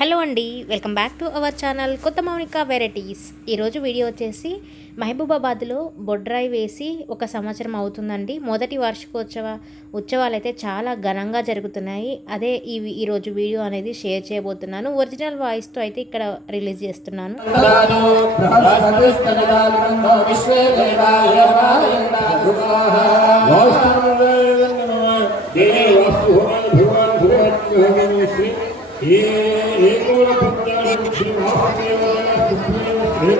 Hello అండి welcome back to our channel కొత్త Mounika varieties ఈరోజు వీడియో వచ్చేసి మహబూబాబాద్లో బొడ్రాయి వేసి ఒక సంవత్సరం అవుతుందండి. మొదటి వార్షికోత్సవ ఉత్సవాలు అయితే చాలా ఘనంగా జరుగుతున్నాయి. అదే ఈ ఈరోజు వీడియో అనేది షేర్ చేయబోతున్నాను. ఒరిజినల్ వాయిస్తో అయితే ఇక్కడ రిలీజ్ చేస్తున్నాను.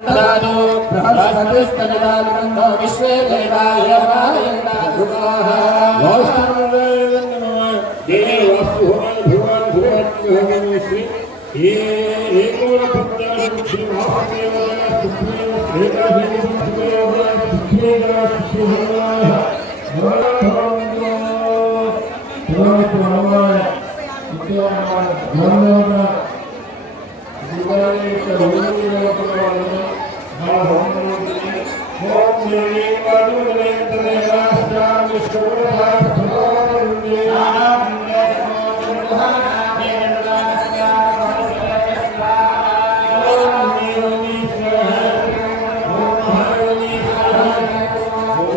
दानो बृहस्पतिस्तनदानन्दो विश्वे देवाय భువాన్ భువాన్ శ్రీ ఏ ఏకోన పద్మాలు శ్రీ మహాదేవాయ సుఖమే ఏకాభిమ సుఖమే సుఖమే సుఖమే Thank you.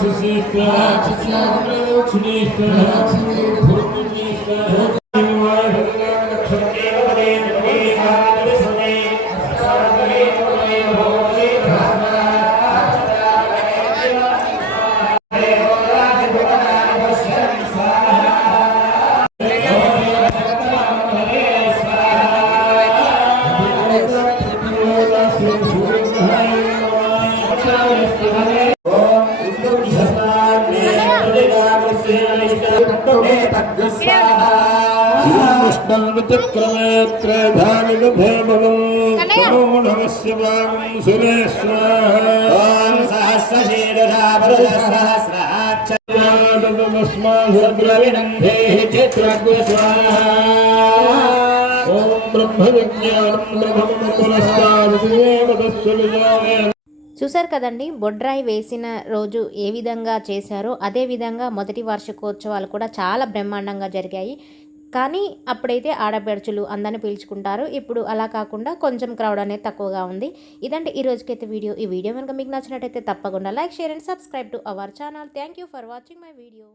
주시스 주시스 주시스 주시스 బ్రహ్మ విజ్ఞానం బ్రహ్మ పురస్కారం చూశారు కదండి బొడ్రాయి వేసిన రోజు ఏ విధంగా చేశారో అదే విధంగా మొదటి వార్షికోత్సవాలు కూడా చాలా బ్రహ్మాండంగా జరిగాయి. కానీ అప్పుడైతే ఆడపడుచులు అందరిని పిలుచుకుంటారు. ఇప్పుడు అలా కాకుండా కొంచెం క్రౌడ్ అనేది తక్కువగా ఉంది. ఇదంటే ఈ రోజుకైతే వీడియో. ఈ వీడియో కనుక మీకు నచ్చినట్టయితే తప్పకుండా like share and subscribe to our channel. Thank you for watching my video.